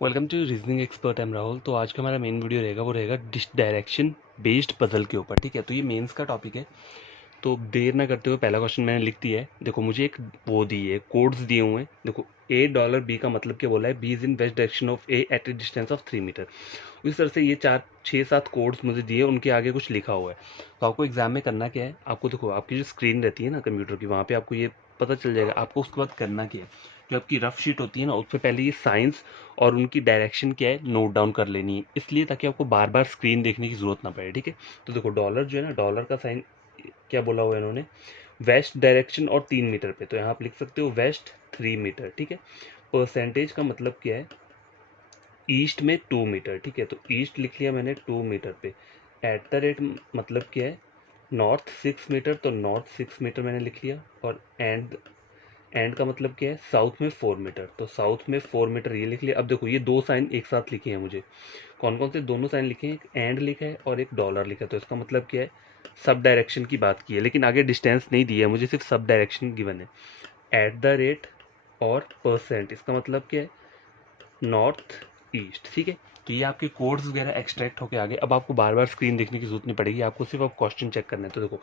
Welcome to reasoning expert. Am Rahul. तो आज का हमारा मेन वीडियो रहेगा वो रहेगा डायरेक्शन बेस्ड पजल के ऊपर। ठीक है, तो ये मेंस का टॉपिक है। तो देर ना करते हुए पहला क्वेश्चन मैंने लिख दिया है। देखो मुझे एक वो दी है, कोड्स दिए हुए हैं। देखो $, बी का मतलब क्या बोला है, B is in west direction of A at a distance of 3 metre. इस तरह से ये 4 6 7 कोड्स मुझे दिए, उनके आगे कुछ लिखा हुआ है। तो आपको एग्जाम में करना क्या है, आपको देखो आपकी जो स्क्रीन रहती है ना कंप्यूटर की, वहाँ पे आपको ये पता चल जाएगा। आपको उसके बाद करना क्या है, जो आपकी रफ शीट होती है ना, उस पर पहले ये साइंस और उनकी डायरेक्शन क्या है नोट डाउन कर लेनी है, इसलिए ताकि आपको बार बार स्क्रीन देखने की जरूरत ना पड़े। ठीक है, तो देखो डॉलर जो है ना, डॉलर का साइन क्या बोला हुआ है इन्होंने, वेस्ट डायरेक्शन और 3 मीटर पे। तो यहाँ आप लिख सकते हो वेस्ट 3 मीटर। ठीक है, परसेंटेज का मतलब क्या है, ईस्ट में 2 मीटर। ठीक है, तो ईस्ट लिख लिया मैंने 2 मीटर पे। एट द रेट मतलब क्या है, नॉर्थ 6 मीटर, तो नॉर्थ 6 मीटर मैंने लिख लिया। और एंड का मतलब क्या है, साउथ में 4 मीटर, तो साउथ में 4 मीटर ये लिख लिया। अब देखो ये दो साइन एक साथ लिखे हैं मुझे, कौन कौन से दोनों साइन लिखे हैं, एक एंड लिखा है और एक डॉलर लिखा है। तो इसका मतलब क्या है, सब डायरेक्शन की बात की है, लेकिन आगे डिस्टेंस नहीं दी है मुझे, सिर्फ सब डायरेक्शन गिवन है। एट द रेट और परसेंट, इसका मतलब क्या है, नॉर्थ ईस्ट। ठीक है, तो ये आपके कोड्स वगैरह एक्सट्रैक्ट होके आगे। अब आपको बार बार स्क्रीन देखने की जरूरत नहीं पड़ेगी, आपको सिर्फ अब क्वेश्चन चेक करना है। तो देखो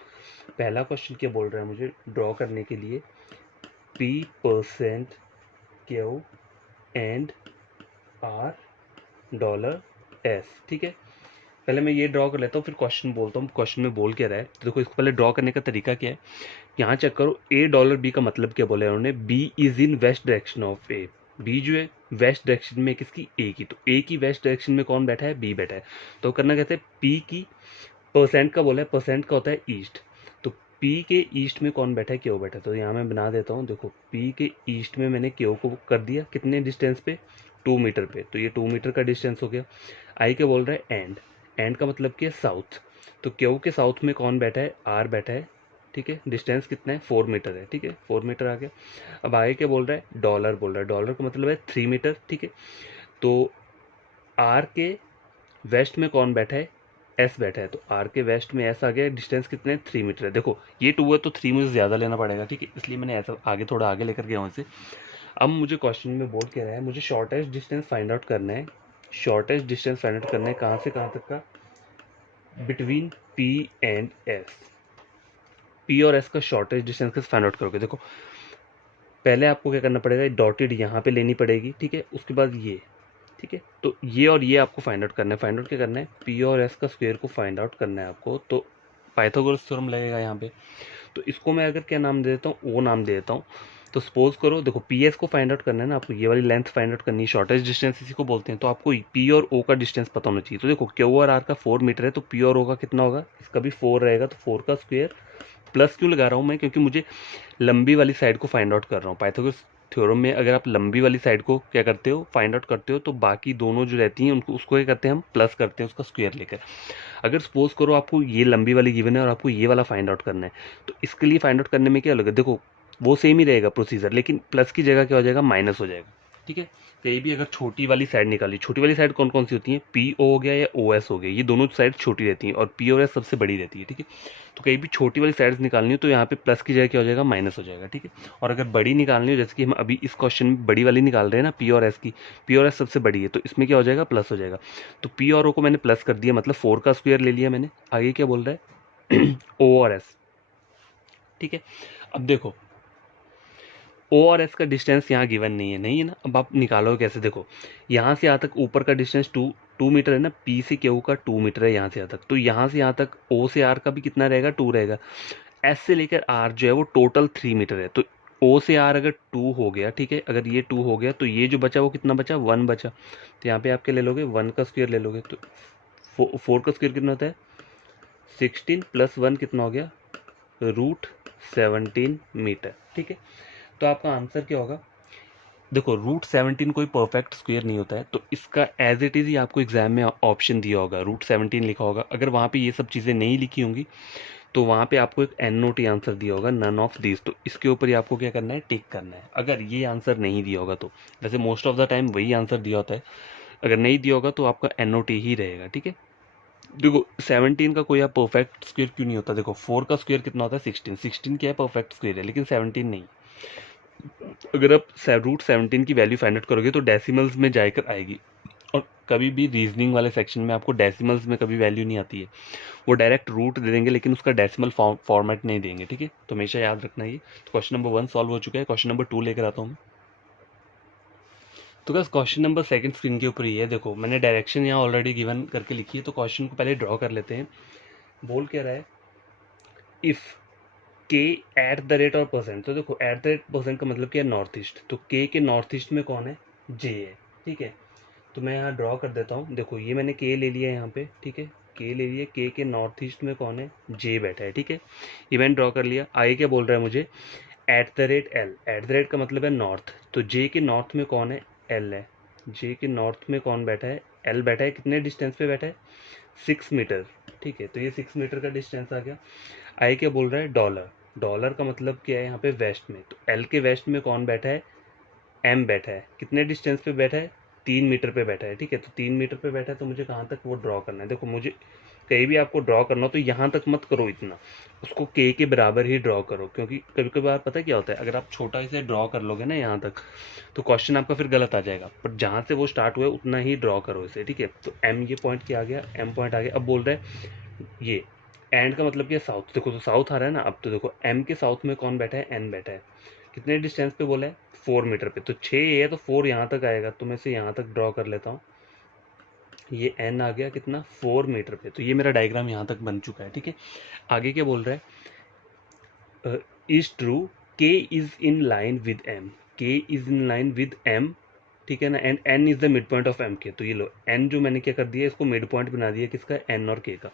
पहला क्वेश्चन क्या बोल रहा है मुझे ड्रॉ करने के लिए, P% Q एंड $S। ठीक है, पहले मैं ये ड्रॉ कर लेता हूँ, फिर क्वेश्चन बोलता हूँ क्वेश्चन में बोल क्या रहा है। तो देखो इसको पहले ड्रॉ करने का तरीका क्या है, यहाँ चेक करो। $, बी का मतलब क्या बोला है उन्होंने, B is in west direction of A. B जो है वेस्ट डायरेक्शन में किसकी, ए की। तो ए की वेस्ट डायरेक्शन में कौन बैठा है, बी बैठा है। तो करना कहते हैं पी की, परसेंट का बोला है, परसेंट का होता है ईस्ट। तो पी के ईस्ट में कौन बैठा है, क्यों बैठा है। तो यहाँ मैं बना देता हूँ। देखो पी के ईस्ट में मैंने क्यों को कर दिया, कितने डिस्टेंस पे, 2 मीटर पे। तो ये 2 मीटर का डिस्टेंस हो गया। आई क्या बोल रहा है, एंड का मतलब क्या है, साउथ। तो क्यों के साउथ में कौन बैठा है, आर बैठा है। ठीक है, डिस्टेंस कितना है, 4 मीटर है। ठीक है, 4 मीटर आ गया। अब आगे क्या बोल रहा है, डॉलर बोल रहा है। डॉलर का मतलब है 3 मीटर। ठीक है, तो आर के वेस्ट में कौन बैठा है, एस बैठा है। तो आर के वेस्ट में एस आ गया, डिस्टेंस कितने हैं, 3 मीटर है। देखो ये 2 है तो 3 मुझे ज़्यादा लेना पड़ेगा। ठीक है, इसलिए मैंने ऐसा आगे थोड़ा आगे लेकर गया हूँ इसे। अब मुझे क्वेश्चन में बोल क्या रहा है, मुझे शॉर्टेस्ट डिस्टेंस फाइंड आउट करना है। शॉर्टेस्ट डिस्टेंस फाइंड आउट करना है कहाँ से कहाँ तक का, between P and S. P और एस का शॉर्टेस्ट डिस्टेंस कैसे फाइंड आउट करोगे, देखो पहले आपको क्या करना पड़ेगा, डॉटेड यहाँ पे लेनी पड़ेगी। ठीक है, उसके बाद ये। ठीक है, तो ये और ये आपको फाइंड आउट करना है। फाइंड आउट क्या करना है, पी और एस का स्क्वायर को फाइंड आउट करना है आपको। तो पाइथागोरस थ्योरम लगेगा यहाँ पे। तो इसको मैं अगर क्या नाम दे देता हूँ, ओ नाम दे देता हूँ। तो सपोज करो, देखो पी एस को फाइंड आउट करना है ना आपको, ये वाली लेंथ फाइंड आउट करनी है, शॉर्टेस्ट डिस्टेंस इसी को बोलते हैं। तो आपको पी और ओ का डिस्टेंस पता होना चाहिए। तो देखो क्यू और आर का 4 मीटर है, तो पी और ओ का कितना होगा, इसका भी 4 रहेगा। तो 4 का स्क्वायर, प्लस क्यों लगा रहा हूँ मैं, क्योंकि मुझे लंबी वाली साइड को फाइंड आउट कर रहा हूँ। पाइथागोरस थ्योरम में अगर आप लंबी वाली साइड को क्या करते हो, फाइंड आउट करते हो, तो बाकी दोनों जो रहती हैं उनको उसको क्या करते हैं, हम प्लस करते हैं उसका स्क्वायर लेकर। अगर सपोज करो आपको ये लंबी वाली गिवन है और आपको ये वाला फाइंड आउट करना है, तो इसके लिए फाइंड आउट करने में क्या लगेगा, देखो वो सेम ही रहेगा प्रोसीजर, लेकिन प्लस की जगह क्या हो जाएगा, माइनस हो जाएगा। ठीक है, कहीं भी अगर छोटी वाली साइड निकाली, छोटी वाली साइड कौन कौन सी होती है, पी ओ हो गया या ओ एस हो गया, ये दोनों साइड छोटी रहती हैं और पी और एस सबसे बड़ी रहती है। ठीक है, तो कहीं भी छोटी वाली साइड्स निकालनी हो तो यहाँ पे प्लस की जगह क्या हो जाएगा, माइनस हो जाएगा। ठीक है, और अगर बड़ी निकालनी हो, जैसे कि हम अभी इस क्वेश्चन में बड़ी वाली निकाल रहे हैं ना, पी और एस की, पी और एस सबसे बड़ी है, तो इसमें क्या हो जाएगा, प्लस हो जाएगा। तो पी और ओ को मैंने प्लस कर दिया, मतलब 4 का स्क्वायर ले लिया मैंने। आगे क्या बोल रहा है, ओ और एस। ठीक है, अब देखो ओ और एस का डिस्टेंस यहाँ गिवन नहीं है, नहीं है ना। अब आप निकालोगे कैसे, देखो यहाँ से यहाँ तक ऊपर का डिस्टेंस 2 मीटर है ना, पी से क्यू का 2 मीटर है यहाँ से यहाँ तक। तो यहाँ से यहाँ तक ओ से आर का भी कितना रहेगा, 2 रहेगा। एस से लेकर आर जो है वो टोटल 3 मीटर है। तो ओ से आर अगर 2 हो गया, ठीक है, अगर ये 2 हो गया तो ये जो बचा वो कितना बचा, 1 बचा। तो यहाँ पे आप क्या ले लोगे, 1 का स्क्वायर ले लोगे। तो 4 का स्क्वायर कितना होता है, 16 प्लस 1 कितना हो गया, √17 मीटर। ठीक है, तो आपका आंसर क्या होगा, देखो √17 कोई परफेक्ट स्क्वायर नहीं होता है, तो इसका एज इट इज़ ही आपको एग्जाम में ऑप्शन दिया होगा, √17 लिखा होगा। अगर वहाँ पे ये सब चीज़ें नहीं लिखी होंगी तो वहाँ पे आपको एक NOT आंसर दिया होगा, नन ऑफ दिस। तो इसके ऊपर ही आपको क्या करना है, टिक करना है। अगर ये आंसर नहीं दिया होगा तो, वैसे मोस्ट ऑफ द टाइम वही आंसर दिया होता है, अगर नहीं दिया होगा तो आपका NOT ही रहेगा। ठीक है, देखो 17 का कोई आप परफेक्ट स्क्वायर क्यों नहीं होता, देखो 4 का स्क्वायर कितना होता है, 16। 16 क्या है, परफेक्ट स्क्वायर है, लेकिन 17 नहीं। अगर आप √17 की वैल्यू फाइंड आउट करोगे तो डेसिमल्स में जाकर आएगी, और कभी भी रीजनिंग वाले सेक्शन में आपको डेसिमल्स में कभी वैल्यू नहीं आती है, वो डायरेक्ट रूट दे देंगे लेकिन उसका डेसिमल फॉर्मेट नहीं देंगे, ठीक है। तो हमेशा याद रखना ये। तो क्वेश्चन नंबर 1 सॉल्व हो चुका है। क्वेश्चन नंबर 2 लेकर आता हूँ मैं। तो बस क्वेश्चन नंबर सेकंड स्क्रीन के ऊपर ही है। देखो मैंने डायरेक्शन यहाँ ऑलरेडी गिवन करके लिखी है, तो क्वेश्चन को पहले ड्रॉ कर लेते हैं। बोल क्या रहा है, इफ़ के एट द रेट और परसेंट। तो देखो एट द रेट परसेंट का मतलब क्या है, नॉर्थ ईस्ट। तो के नॉर्थ ईस्ट में कौन है, जे है, ठीक है। तो मैं यहाँ ड्रॉ कर देता हूँ। देखो ये मैंने के ले लिया है यहाँ पे, ठीक है, के ले लिया। के नॉर्थ ईस्ट में कौन है, जे बैठा है, ठीक है। ये मैंने ड्रॉ कर लिया। आगे क्या बोल रहा है मुझे, at the rate L. At the rate का मतलब है नॉर्थ, तो जे के नॉर्थ में कौन है, एल है। जे के नॉर्थ में कौन बैठा है, एल बैठा है। कितने डिस्टेंस पे बैठा है, 6 मीटर, ठीक है। तो ये 6 मीटर का डिस्टेंस आ गया। आई क्या बोल रहा है, डॉलर। डॉलर का मतलब क्या है यहाँ पे, वेस्ट में। तो एल के वेस्ट में कौन बैठा है, एम बैठा है। कितने डिस्टेंस पे बैठा है, 3 मीटर पे बैठा है, ठीक है। तो 3 मीटर पे बैठा है, तो मुझे कहाँ तक वो ड्रॉ करना है। देखो मुझे कहीं भी आपको ड्रॉ करना हो तो यहाँ तक मत करो इतना, उसको के बराबर ही ड्रॉ करो, क्योंकि कभी कभार पता है क्या होता है, अगर आप छोटा इसे ड्रॉ कर लोगे ना यहाँ तक, तो क्वेश्चन आपका फिर गलत आ जाएगा। पर जहाँ से वो स्टार्ट हुआ है उतना ही ड्रॉ करो इसे, ठीक है। तो एम ये पॉइंट क्या आ गया, एम पॉइंट आ गया। अब बोल रहे हैं ये एंड का मतलब क्या है, साउथ। देखो तो साउथ आ रहा है ना। अब तो देखो एम के साउथ में कौन बैठा है, एन बैठा है। कितने डिस्टेंस पे बोला है, 4 मीटर पे। तो 6 ये है तो 4 यहाँ तक आएगा, तो मैं इसे यहाँ तक ड्रॉ कर लेता हूँ। ये एन आ गया कितना, 4 मीटर पे। तो ये मेरा डायग्राम यहाँ तक बन चुका है, ठीक है। आगे क्या बोल रहा है, is true K is in line with M. K is in line with M, ठीक है ना। And N is the mid point of M K. तो ये लो एन जो मैंने क्या कर दिया, इसको मिड पॉइंट बना दिया, किसका, एन और के का।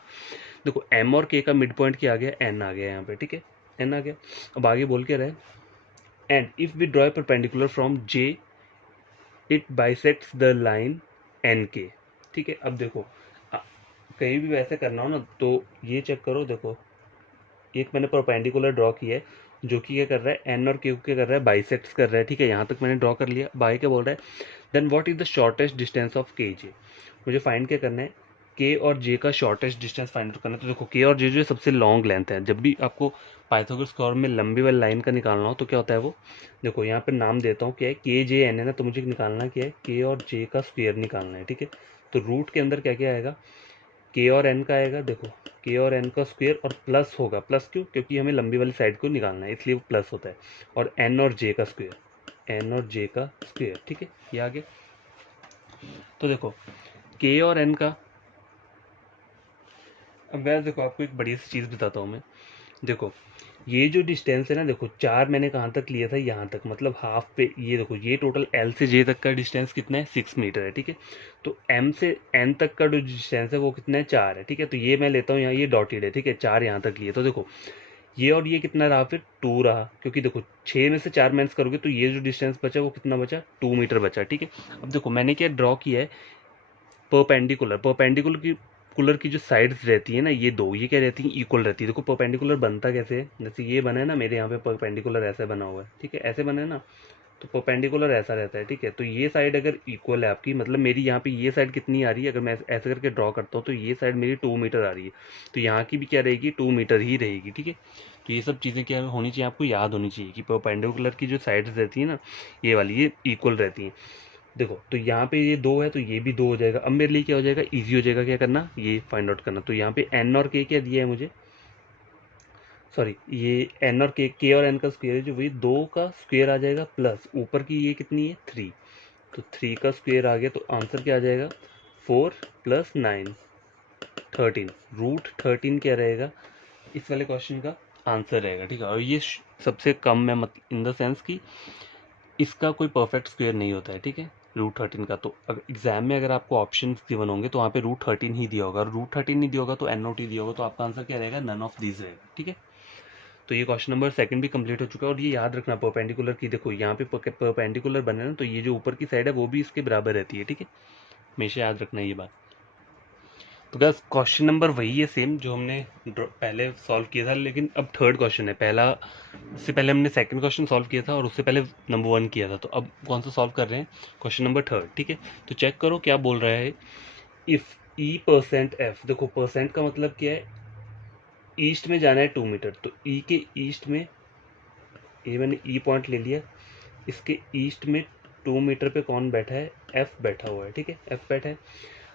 देखो एम और के का मिड पॉइंट क्या आ गया, एन आ गया यहाँ पे, ठीक है, एन आ गया। अब आगे बोल के रहे, and if we draw perpendicular from J it bisects the line N K, ठीक है। अब देखो कहीं भी वैसे करना हो ना तो ये चेक करो। देखो एक मैंने परपेंडिकुलर ड्रॉ किया है, जो कि क्या कर रहा है, एन और क्यू क्या कर रहा है, बाइसेक्ट्स कर रहा है, ठीक है। यहाँ तक मैंने ड्रॉ कर लिया। बाई क्या बोल रहा है, then what is the shortest distance of K J. मुझे फाइंड क्या करना है, के और जे का शॉर्टेस्ट डिस्टेंस फाइंड आउट करना है। तो देखो के और जे जो है सबसे लॉन्ग लेंथ है। जब भी आपको पाइथागोरस थ्योरम में लंबी वाली लाइन का निकालना हो तो क्या होता है वो, देखो यहाँ पे नाम देता हूँ क्या है, के जे एन है ना। तो मुझे निकालना क्या है, के और जे का स्क्वायर निकालना है, ठीक है। तो रूट के अंदर क्या क्या आएगा, के और एन का आएगा। देखो के और एन का स्क्वायर और प्लस होगा। प्लस क्यों, क्योंकि हमें लंबी वाली साइड को निकालना है, इसलिए वो प्लस होता है। और एन और जे का स्क्वायर, एन और जे का स्क्वायर, ठीक है। ये आगे तो देखो के और एन का। अब मैं देखो आपको एक बड़ी सी चीज़ बताता हूँ मैं। देखो ये जो डिस्टेंस है ना, देखो 4 मैंने कहाँ तक लिया था, यहाँ तक, मतलब हाफ पे। ये देखो ये टोटल एल से जे तक का डिस्टेंस कितना है, 6 मीटर है, ठीक है। तो एम से एन तक का जो डिस्टेंस है वो कितना है, 4 है, ठीक है। तो ये मैं लेता हूँ यहाँ, ये डॉटेड है, ठीक है। 4 यहाँ तक लिए। तो देखो ये और ये कितना रहा, फिर 2 रहा, क्योंकि देखो 6 में से 4 माइनस करोगे तो ये जो डिस्टेंस बचा वो कितना बचा, 2 मीटर बचा, ठीक है। अब देखो मैंने क्या ड्रॉ किया है, परपेंडिकुलर की जो साइड्स रहती है ना, ये दो, ये क्या रहती है, इक्वल रहती है। देखो परपेंडिकुलर बनता कैसे है, जैसे ये बना है ना, मेरे यहाँ पे परपेंडिकुलर ऐसे बना हुआ है, ठीक है, ऐसे बना है ना। तो परपेंडिकुलर ऐसा रहता है, ठीक है। तो ये साइड अगर इक्वल है आपकी, मतलब मेरी यहाँ पे ये साइड कितनी आ रही है, अगर मैं ऐसे करके ड्रॉ करता हूँ तो ये साइड मेरी 2 मीटर आ रही है, तो यहाँ की भी क्या रहेगी, 2 मीटर ही रहेगी, ठीक है। तो ये सब चीज़ें क्या होनी चाहिए, आपको याद होनी चाहिए कि परपेंडिकुलर की जो साइड्स रहती है ना, ये वाली, ये इक्वल रहती हैं। देखो तो यहाँ पे ये 2 है तो ये भी 2 हो जाएगा। अब मेरे लिए क्या हो जाएगा, इजी हो जाएगा क्या करना, ये फाइंड आउट करना। तो यहाँ पे एन और के क्या दिया है मुझे, सॉरी ये एन और के और एन का स्क्वायर है जो, वही 2 का स्क्वायर आ जाएगा, प्लस ऊपर की ये कितनी है, 3। तो 3 का स्क्वायर आ गया, तो आंसर क्या आ जाएगा, 4 + 9 13। √13 क्या रहेगा, इस वाले क्वेश्चन का आंसर रहेगा, ठीक है। और ये सबसे कम है, मत इन द सेंस कि इसका कोई परफेक्ट स्क्वायर नहीं होता है, ठीक है, √13 का। तो अगर एग्जाम में अगर आपको ऑप्शन गिवन होंगे तो वहाँ पे √13 ही दिया होगा, और √13 नहीं दिया होगा तो NOT दिया होगा, तो आपका आंसर क्या रहेगा, नन ऑफ दीज रहेगा, ठीक है। तो ये क्वेश्चन नंबर सेकंड भी कंप्लीट हो चुका है। और ये याद रखना परपेंडिकुलर की, देखो यहाँ पे परपेंडिकुलर बने ना, तो ये जो ऊपर की साइड है वो भी इसके बराबर रहती है, ठीक है, हमेशा याद रखना ये बात। तो बस क्वेश्चन नंबर वही है सेम जो हमने पहले सॉल्व किया था, लेकिन अब थर्ड क्वेश्चन है। पहला से पहले हमने सेकंड क्वेश्चन सॉल्व किया था और उससे पहले नंबर 1 किया था, तो अब कौन सा सॉल्व कर रहे हैं, क्वेश्चन नंबर थर्ड, ठीक है। तो चेक करो क्या बोल रहा है, इफ़ E%F। देखो परसेंट का मतलब क्या है, ईस्ट में जाना है 2 मीटर, तो ई के ईस्ट में, ये मैंने ई पॉइंट ले लिया, इसके ईस्ट में 2 मीटर पे कौन बैठा है, एफ बैठा हुआ है, ठीक है, एफ बैठा है।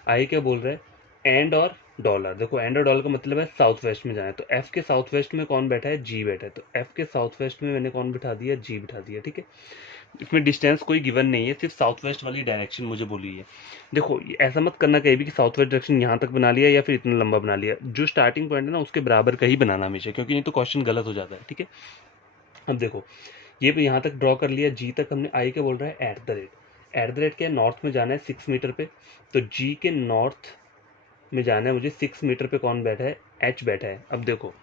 आई क्या बोल रहा है, एंड और डॉलर। देखो एंड और डॉलर का मतलब है साउथ वेस्ट में जाना है, तो एफ के साउथ वेस्ट में कौन बैठा है, जी बैठा है, तो एफ के साउथ वेस्ट में मैंने कौन बिठा दिया, जी बिठा दिया, ठीक है। इसमें डिस्टेंस कोई गिवन नहीं है, सिर्फ साउथ वेस्ट वाली डायरेक्शन मुझे बोली है। देखो ऐसा मत करना कहीं भी कि साउथ वेस्ट डायरेक्शन यहाँ तक बना लिया या फिर इतना लंबा बना लिया, जो स्टार्टिंग पॉइंट है ना उसके बराबर का ही बनाना हमेशा, क्योंकि नहीं तो क्वेश्चन गलत हो जाता है, ठीक है। अब देखो ये भी यहाँ तक ड्रॉ कर लिया, जी तक हमने, आई के बोल रहा है एट द रेट क्या है, नॉर्थ में जाना है 6 मीटर पे, तो जी के नॉर्थ में जाना है मुझे 6 मीटर पे कौन बैठा है, एच बैठा है। अब देखो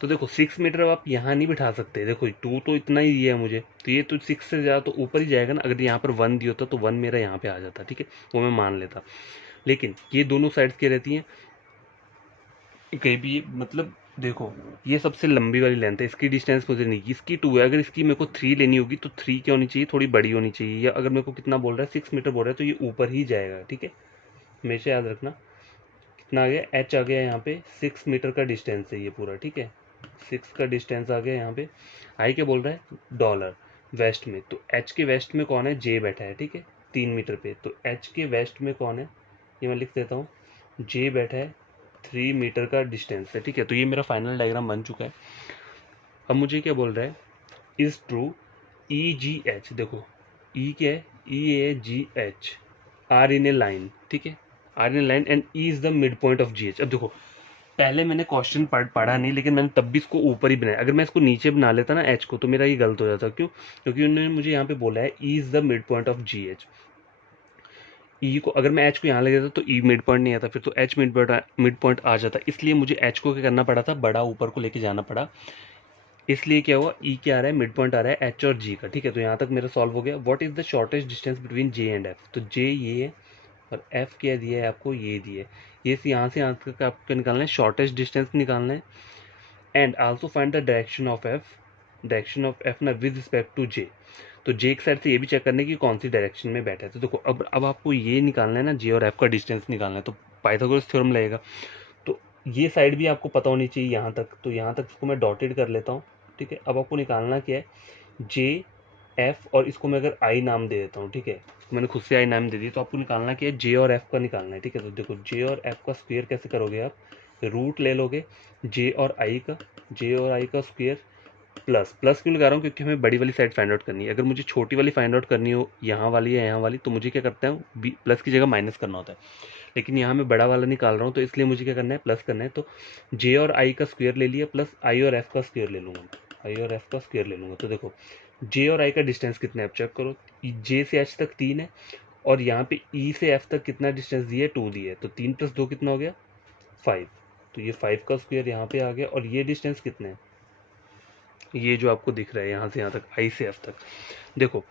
तो देखो 6 मीटर अब आप यहाँ नहीं बिठा सकते, देखो 2 तो इतना ही दिया है मुझे, तो ये तो 6 से ज़्यादा तो ऊपर ही जाएगा ना, अगर यहाँ पर 1 दिया होता तो 1 मेरा यहाँ पे आ जाता, ठीक है, वो मैं मान लेता। लेकिन ये दोनों साइड्स क्या रहती हैं, कहीं भी मतलब देखो ये सबसे लंबी वाली लेंथ है, इसकी डिस्टेंस मुझे नहीं, इसकी 2 है, अगर इसकी मेरे को 3 लेनी होगी तो 3 क्या होनी चाहिए, थोड़ी बड़ी होनी चाहिए, या अगर मेरे को कितना बोल रहा है 6 मीटर बोल रहा है तो ये ऊपर ही जाएगा, ठीक है, हमेशा याद रखना। कितना आ गया, एच आ गया यहाँ पे, 6 मीटर का डिस्टेंस है ये पूरा, ठीक है, 6 का डिस्टेंस आ गया यहाँ पे। आई क्या बोल रहा है, डॉलर वेस्ट में, तो एच के वेस्ट में कौन है, जे बैठा है, ठीक है, 3 मीटर पे, तो एच के वेस्ट में कौन है, ये मैं लिख देता हूँ, जे बैठा है, 3 मीटर का डिस्टेंस है, ठीक है। तो ये मेरा फाइनल डायग्राम बन चुका है। अब मुझे क्या बोल रहा है, is true E G H, देखो ई क्या है, E A G H, are in a line, ठीक है, are in a line and E is the mid point of G H. अब देखो पहले मैंने क्वेश्चन पढ़ा नहीं, लेकिन मैंने तब भी इसको ऊपर ही बनाया, अगर मैं इसको नीचे बना लेता ना एच को तो मेरा ये गलत हो जाता, क्यों, क्योंकि उन्होंने मुझे यहाँ पे बोला है E is the mid point of G H. E को अगर मैं एच को यहाँ ले देता तो ई मिड पॉइंट नहीं आता, फिर तो एच मिड पॉइंट आ जाता, इसलिए मुझे एच को क्या करना पड़ा था, बड़ा ऊपर को लेके जाना पड़ा, इसलिए क्या हुआ, ई क्या आ रहा है, मिड पॉइंट आ रहा है एच और जी का, ठीक है। तो यहाँ तक मेरा सॉल्व हो गया। What is the shortest distance between J and F, तो जे ये है और एफ क्या दिया है आपको, ये दिया है, ये से यहाँ तक आपको निकालना है, शॉर्टेस्ट डिस्टेंस निकालना है, and also find the direction of F ना विद रिस्पेक्ट टू जे, तो जे की साइड से ये भी चेक करने की कौन सी डायरेक्शन में बैठा है। तो देखो अब आपको ये निकालना है ना, जे और एफ का डिस्टेंस निकालना है, तो पाइथागोरस थ्योरम लगेगा, तो ये साइड भी आपको पता होनी चाहिए यहाँ तक, तो यहाँ तक इसको मैं डॉटेड कर लेता हूँ, ठीक है। अब आपको निकालना क्या है, जे एफ, और इसको मैं अगर आई नाम दे देता हूँ, ठीक है, मैंने खुद से आई नाम दे दी, तो आपको निकालना क्या है, जे और एफ का निकालना है, ठीक है। तो देखो जे और एफ का स्क्वायर कैसे करोगे आप, रूट ले लोगे जे और आई का स्क्वायर, प्लस प्लस क्यों लगा रहा हूँ, क्योंकि हमें बड़ी वाली साइड फाइंड आउट करनी है, अगर मुझे छोटी वाली फाइंड आउट करनी हो, यहाँ वाली या यहाँ वाली, तो मुझे क्या करता है, प्लस की जगह माइनस करना होता है, लेकिन यहाँ मैं बड़ा वाला निकाल रहा हूँ, तो इसलिए मुझे क्या करना है, प्लस करना है, तो जे और आई का स्क्वायर ले लिया, प्लस आई और एफ का स्क्वायर ले लूँगा, तो देखो जे और आई का डिस्टेंस कितना है, आप चेक करो, जे से एच तक 3 है, और यहाँ पे ई से एफ तक कितना डिस्टेंस दिया है, 2 दिया है, तो 3 + 2 कितना हो गया, 5, तो ये 5 का स्क्वायर यहाँ पे आ गया, और ये डिस्टेंस कितना है, ये जो आपको दिख रहा है यहाँ से यहाँ तक, आई से एफ तक, देखो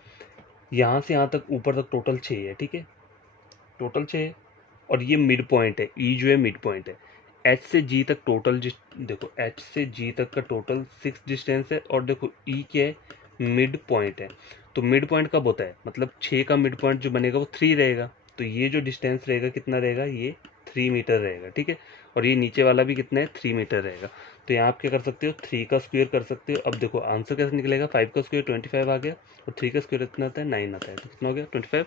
यहाँ से यहाँ तक ऊपर तक टोटल 6 है, ठीक है, टोटल 6 है, और ये मिड पॉइंट है, ई जो है मिड पॉइंट है, एच से जी तक टोटल देखो एच से जी तक का टोटल 6 डिस्टेंस है, और देखो ई क्या है, मिड पॉइंट है, तो मिड पॉइंट कब होता है, मतलब 6 का मिड पॉइंट जो बनेगा वो 3 रहेगा, तो ये जो डिस्टेंस रहेगा कितना रहेगा, ये 3 मीटर रहेगा, ठीक है, और ये नीचे वाला भी कितना है, 3 मीटर रहेगा। तो यहाँ आप क्या कर सकते हो, 3 का स्क्वायर कर सकते हो। अब देखो आंसर कैसे निकलेगा, 5 का स्क्वायर 25 आ गया, और 3 का स्क्वायर कितना आता है, 9 आता है, तो कितना हो गया, 25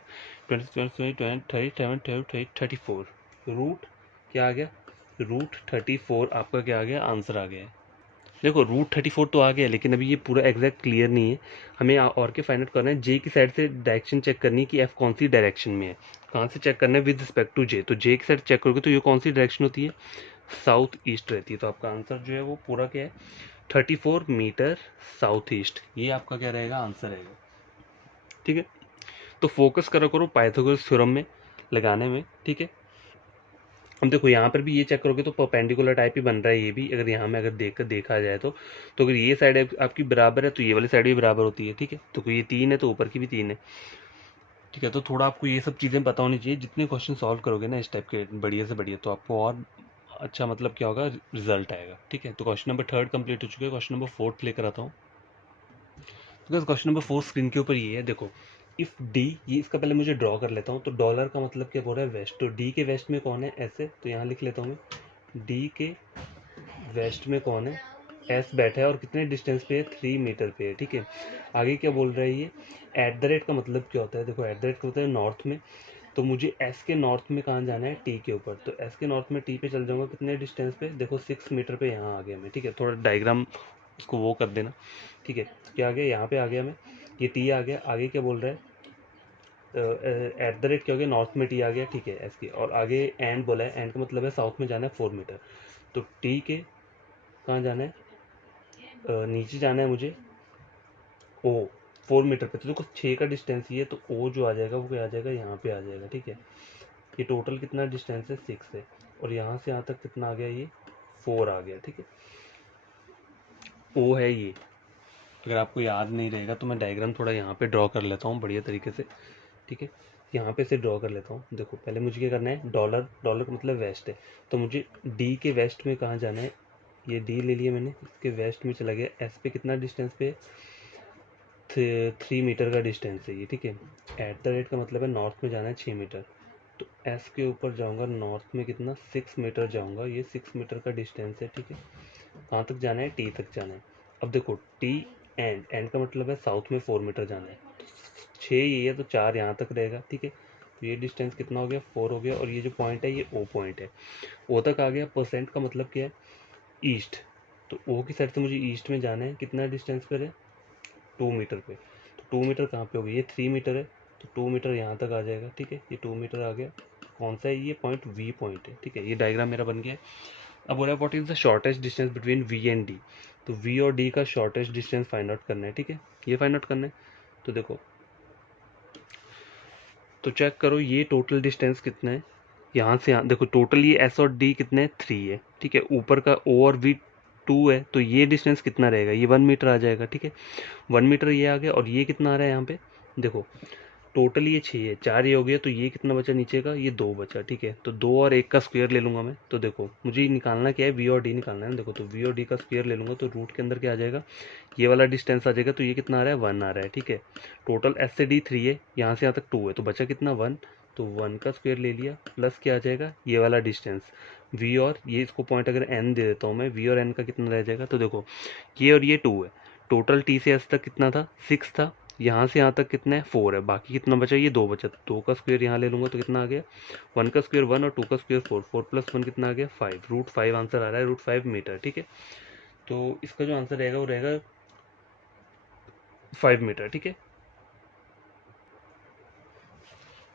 34, रूट क्या आ गया, रूट 34 आपका क्या आ गया, आंसर आ गया है। देखो रूट 34 तो आ गया, लेकिन अभी ये पूरा एग्जैक्ट क्लियर नहीं है, हमें और के फाइंड आउट करना है, जे की साइड से डायरेक्शन चेक करनी है कि एफ कौन सी डायरेक्शन में है, कहाँ से चेक करना है, विद रिस्पेक्ट टू जे, तो जे की साइड चेक करोगे तो ये कौन सी डायरेक्शन होती है, साउथ ईस्ट रहती है, तो आपका आंसर जो है वो पूरा क्या है, 34 मीटर साउथ ईस्ट, ये आपका क्या रहेगा, आंसर रहेगा, ठीक है। तो फोकस करो पाइथागोरस थ्योरम में लगाने में, ठीक है। अब देखो यहाँ पर भी ये चेक करोगे तो परपेंडिकुलर टाइप ही बन रहा है, ये भी अगर यहाँ में अगर देखा जाए तो अगर ये साइड आपकी बराबर है तो ये वाली साइड भी बराबर होती है, ठीक है, तो ये 3 है तो ऊपर की भी 3 है, ठीक है। तो थोड़ा आपको ये सब चीज़ें पता होनी चाहिए, जितने क्वेश्चन सॉल्व करोगे ना इस टाइप के बढ़िया से बढ़िया, तो आपको और अच्छा मतलब क्या होगा, रिजल्ट आएगा, ठीक है। तो क्वेश्चन नंबर 3 कंप्लीट हो चुके हैं, क्वेश्चन नंबर 4 लेकर आता हूँ। तो क्वेश्चन नंबर 4 स्क्रीन के ऊपर ये है, देखो इफ डी, ये इसका पहले मुझे ड्रॉ कर लेता हूँ, तो डॉलर का मतलब क्या बोल रहा है, वेस्ट, तो डी के वेस्ट में कौन है, ऐसे, तो यहाँ लिख लेता हूँ मैं, डी के वेस्ट में कौन है, एस बैठा है और कितने डिस्टेंस पे है, 3 मीटर पे है, ठीक है। आगे क्या बोल रहा है ये, एट द रेट का मतलब क्या होता है, देखो एट द रेट का होता है नॉर्थ में, तो मुझे एस के नॉर्थ में कहाँ जाना है, टी के ऊपर, तो एस के नॉर्थ में टी पे चल जाऊंगा, कितने डिस्टेंस पे, देखो 6 मीटर पे यहाँ आ गया मैं, ठीक है। थोड़ा डायग्राम उसको वो कर देना, ठीक है। क्या आ गया, यहाँ पे आ गया मैं, ये टी आ गया। आगे क्या बोल रहा है, एट द रेट क्या हो गया, नॉर्थ में टी आ गया, ठीक है, एस के, और आगे एंड बोला है, एंड का मतलब है साउथ में जाना है 4 मीटर, तो टी के कहाँ जाना है, नीचे जाना है मुझे ओ 4 मीटर पे, तो देखो 6 का डिस्टेंस ही है, तो ओ जो आ जाएगा वो क्या आ जाएगा, यहाँ पे आ जाएगा, ठीक है। ये टोटल कितना डिस्टेंस है, 6 है, और यहाँ से यहाँ तक कितना आ गया, ये 4 आ गया, ठीक है। ओ है ये, अगर आपको याद नहीं रहेगा तो मैं डायग्राम थोड़ा यहाँ पे ड्रॉ कर लेता हूँ बढ़िया तरीके से, ठीक है। यहाँ पे से ड्रॉ कर लेता हूँ। देखो पहले मुझे क्या करना है, डॉलर, डॉलर का मतलब वेस्ट है, तो मुझे डी के वेस्ट में कहाँ जाना है, ये डी ले लिया मैंने, इसके वेस्ट में चला गया, एस पे कितना डिस्टेंस पे, 3 मीटर का डिस्टेंस है ये, ठीक है। एट द रेट का मतलब है नॉर्थ में जाना है 6 मीटर, तो एस के ऊपर जाऊंगा नॉर्थ में कितना, 6 मीटर जाऊंगा, ये 6 मीटर का डिस्टेंस है, ठीक है। कहाँ तक जाना है, टी तक जाना है। अब देखो टी एंड, एंड का मतलब है साउथ में 4 मीटर जाना है, तो 6 ये है तो 4 यहाँ तक रहेगा, ठीक है। तो ये डिस्टेंस कितना हो गया, 4 हो गया, और ये जो पॉइंट है ये ओ पॉइंट है, ओ तक आ गया। परसेंट का मतलब क्या है, ईस्ट, तो ओ की साइड से मुझे ईस्ट में जाना है, कितना डिस्टेंस पर है, 2 मीटर पे, तो 2 मीटर कहाँ पे होगी, ये 3 मीटर है, तो 2 मीटर यहाँ तक आ जाएगा, ठीक है। ये 2 मीटर आ गया, कौन सा है ये पॉइंट, वी पॉइंट है, ठीक है। ये डायग्राम मेरा बन गया है। अब बोला what is the shortest distance between V and D, तो वी और डी का शॉर्टेस्ट डिस्टेंस फाइंड आउट करना है, ठीक है, ये फाइंड आउट करना है। तो देखो, तो चेक करो ये टोटल डिस्टेंस कितना है, यहाँ से यहाँ देखो, टोटल ये एस और डी कितने, 3 है, ठीक है। ऊपर का ओ और वी 2 है, तो ये डिस्टेंस कितना रहेगा, ये 1 मीटर आ जाएगा, ठीक है। 1 मीटर ये आ गया, और ये कितना आ रहा है यहाँ पे, देखो टोटल ये 6 है, 4 ये हो गया, तो ये कितना बचा नीचे का, ये 2 बचा, ठीक है। तो 2 और 1 का स्क्वायर ले लूंगा मैं, तो देखो मुझे निकालना क्या है, वी और डी निकालना है, देखो तो वी और डी का स्क्वायर ले लूंगा, तो रूट के अंदर क्या आ जाएगा, ये वाला डिस्टेंस आ जाएगा, तो ये कितना आ रहा है, 1 आ रहा है, ठीक है। टोटल एस से डी 3 है, यहाँ से यहाँ तक 2 है, तो बचा कितना, 1, तो 1 का स्क्वायर ले लिया, प्लस क्या आ जाएगा, ये वाला डिस्टेंस वी, और ये इसको पॉइंट अगर एन दे देता हूँ मैं, वी और एन का कितना रह जाएगा, तो देखो ये और ये 2 है, टोटल टी से एस तक कितना था, 6 था, यहाँ से यहाँ तक कितना है, 4 है, बाकी कितना बचा, ये 2 बचा, 2 का स्क्वायर यहाँ ले लूंगा, तो कितना आ गया, 1 का स्क्वायर 1 और 2 का स्क्वायर 4, 4 प्लस 1 कितना आ गया, 5, रूट 5 आंसर आ रहा है, रूट 5 मीटर, ठीक है। तो इसका जो आंसर रहेगा वो रहेगा 5 मीटर, ठीक है।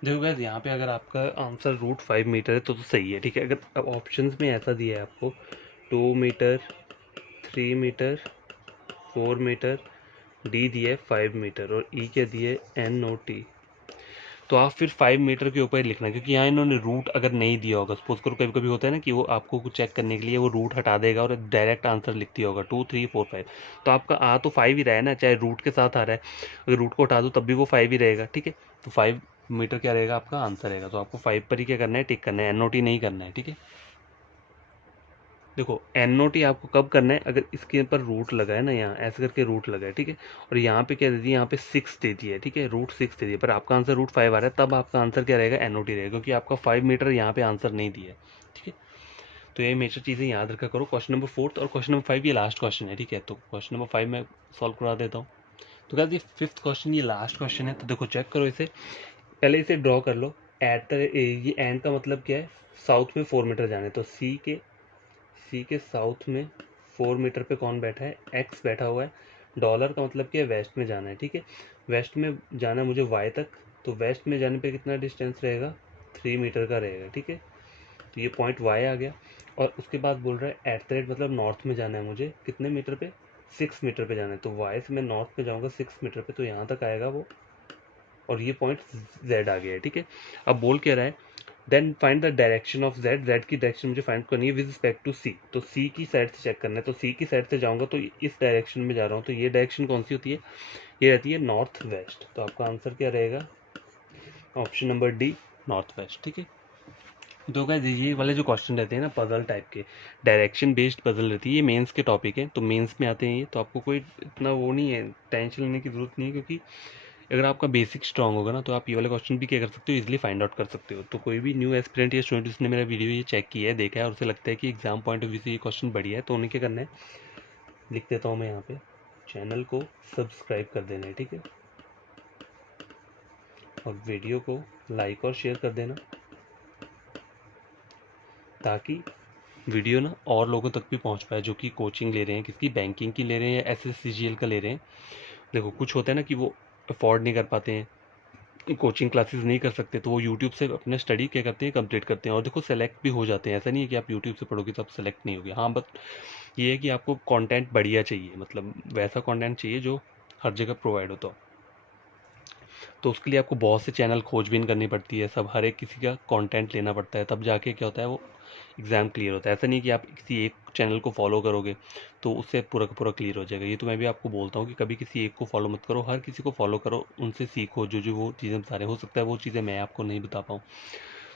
देखो गाइस, यहाँ पे अगर आपका आंसर रूट 5 मीटर है तो सही है, ठीक है। अगर अब ऑप्शंस में ऐसा दिया है आपको 2 मीटर, 3 मीटर, 4 मीटर, डी दिया है 5 मीटर, और ई क्या दिया है, एन ओ टी, तो आप फिर 5 मीटर के ऊपर ही लिखना, क्योंकि यहाँ इन्होंने रूट अगर नहीं दिया होगा, सपोज करो कभी कभी होता है ना कि वो आपको कुछ चेक करने के लिए वो रूट हटा देगा और डायरेक्ट आंसर लिख दिया होगा 2 3 4 5, तो आपका आ तो 5 ही रहा है ना, चाहे रूट के साथ आ रहा है, अगर रूट को हटा दो तब भी वो 5 ही रहेगा, ठीक है। तो 5 मीटर क्या रहेगा आपका आंसर रहेगा, तो आपको 5 पर ही क्या करना है, टिक करना है, एनओटी नहीं करना है, ठीक है। देखो एनओटी आपको कब करना है, अगर इसके ऊपर रूट लगा है ना, यहाँ ऐसे करके रूट लगा है, ठीक है, और यहाँ पे क्या दे दिया, यहाँ पे 6 दे दिया है, ठीक है, रूट 6 दे दिया, पर आपका आंसर रूट 5 आ रहा है, तब आपका आंसर क्या रहेगा, एनओटी रहेगा, क्योंकि आपका 5 मीटर यहाँ पे आंसर नहीं दिया है, ठीक है। तो ये मेजर चीज़ें याद रखा करो। क्वेश्चन नंबर 4 और क्वेश्चन नंबर 5 ये लास्ट क्वेश्चन है, ठीक है। तो क्वेश्चन नंबर 5 मैं सॉल्व करा देता हूँ। तो क्या ये 5th क्वेश्चन ये लास्ट क्वेश्चन है, तो देखो चेक करो इसे, पहले इसे ड्रॉ कर लो। एट ये एंड का मतलब क्या है, साउथ में 4 मीटर जाना है, तो सी के साउथ में 4 मीटर पे कौन बैठा है, एक्स बैठा हुआ है। डॉलर का मतलब क्या है, वेस्ट में जाना है, ठीक है। वेस्ट में जाना है मुझे वाई तक, तो वेस्ट में जाने पे कितना डिस्टेंस रहेगा, 3 मीटर का रहेगा, ठीक है। तो ये पॉइंट वाई आ गया, और उसके बाद बोल रहा है एट द रेट मतलब नॉर्थ में जाना है मुझे, कितने मीटर पे, 6 मीटर पे जाना है, तो वाई से मैं नॉर्थ पे जाऊँगा 6 मीटर पे, तो यहाँ तक आएगा वो, और ये पॉइंट जेड आ गया है, ठीक है। अब बोल क्या रहा है, then find the direction of Z, Z की डायरेक्शन मुझे फाइंड करनी है विद रिस्पेक्ट टू सी, तो सी की साइड से चेक करना है, तो सी की साइड से जाऊंगा तो इस डायरेक्शन में जा रहा हूँ, तो ये डायरेक्शन कौन सी होती है, ये रहती है नॉर्थ वेस्ट, तो आपका आंसर क्या रहेगा, option number D, north west, ठीक है। तो गाइस ये वाले जो क्वेश्चन रहते हैं ना पजल टाइप के, डायरेक्शन बेस्ड पजल रहती है, ये मेंस के टॉपिक है, तो मेंस में आते हैं ये, तो आपको कोई इतना वो नहीं है, टेंशन लेने की जरूरत नहीं है, क्योंकि अगर आपका बेसिक स्ट्रांग होगा ना तो आप ये वाले क्वेश्चन भी क्या कर सकते हो, इजीली फाइंड आउट कर सकते हो। तो कोई भी न्यू एस्पिरेंट या स्टूडेंट जिसने मेरा वीडियो ये चेक किया है, देखा है, और उसे लगता है कि एग्जाम पॉइंट ऑफ व्यू से ये क्वेश्चन बढ़िया है, तो उन्हें क्या करना है, लिख देता हूँ मैं यहाँ पे, चैनल को सब्सक्राइब कर देना है, ठीक है, और वीडियो को लाइक और शेयर कर देना, ताकि वीडियो ना और लोगों तक भी पहुंच पाए जो कि कोचिंग ले रहे हैं, किसकी, बैंकिंग की ले रहे हैं या SSCGL का ले रहे हैं। देखो कुछ होता है ना कि वो अफोर्ड नहीं कर पाते हैं, कोचिंग क्लासेस नहीं कर सकते, तो वो यूट्यूब से अपने स्टडी क्या करते हैं, कंप्लीट करते हैं, और देखो सेलेक्ट भी हो जाते हैं। ऐसा नहीं है कि आप यूट्यूब से पढ़ोगे तो आप सेलेक्ट नहीं होगे। हाँ, बस ये है कि आपको कंटेंट बढ़िया चाहिए, मतलब वैसा कंटेंट चाहिए जो हर जगह प्रोवाइड होता हो। तो उसके लिए आपको बहुत से चैनल खोजबीन करनी पड़ती है, सब हर एक किसी का कंटेंट लेना पड़ता है, तब जाके क्या होता है, वो एग्ज़ाम क्लियर होता है। ऐसा नहीं कि आप किसी एक चैनल को फॉलो करोगे तो उससे पूरा का पूरा क्लियर हो जाएगा। ये तो मैं भी आपको बोलता हूँ कि कभी किसी एक को फॉलो मत करो, हर किसी को फॉलो करो, उनसे सीखो, जो जो वो चीज़ें बता रहे, हो सकता है वो चीज़ें मैं आपको नहीं बता पाऊँ।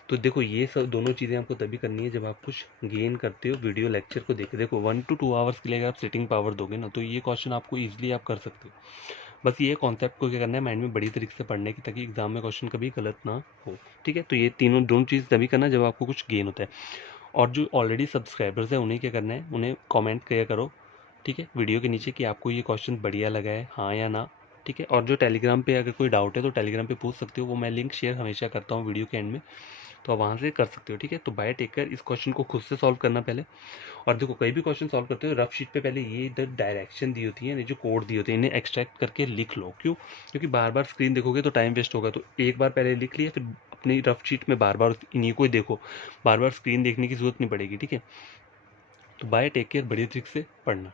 तो देखो ये सब दोनों चीज़ें आपको तभी करनी है जब आप कुछ गेन करते हो वीडियो लेक्चर को देख के। देखो 1 to 2 आवर्स के लिए अगर आप सिटिंग पावर दोगे ना, तो ये क्वेश्चन आपको ईजिली आप कर सकते हो। बस ये कॉन्सेप्ट को क्या करना है, माइंड में बड़ी तरीके से पढ़ने की, ताकि एग्जाम में क्वेश्चन कभी गलत ना हो, ठीक है। तो ये दोनों चीज़ तभी करना जब आपको कुछ गेन होता है। और जो ऑलरेडी सब्सक्राइबर्स हैं उन्हें क्या करना है, उन्हें कमेंट किया करो, ठीक है, वीडियो के नीचे, कि आपको ये क्वेश्चन बढ़िया लगा है, हाँ या ना, ठीक है। और जो टेलीग्राम पे अगर कोई डाउट है तो टेलीग्राम पे पूछ सकते हो, वो मैं लिंक शेयर हमेशा करता हूँ वीडियो के एंड में, तो आप वहाँ से कर सकते हो, ठीक है। तो बाय टेक केयर। इस क्वेश्चन को खुद से सॉल्व करना पहले। और देखो कोई भी क्वेश्चन सॉल्व करते हो, रफ शीट पे पहले ये इधर डायरेक्शन दी होती है, जो कोड दिए होते हैं, इन्हें एक्सट्रैक्ट करके लिख लो। क्यों? क्योंकि बार बार स्क्रीन देखोगे तो टाइम वेस्ट होगा, तो एक बार पहले लिख लिया, फिर अपनी रफ शीट में बार बार इन्हीं को ही देखो, बार बार स्क्रीन देखने की जरूरत नहीं पड़ेगी, ठीक है। तो बाय टेक केयर, बड़ी ट्रिक से पढ़ना।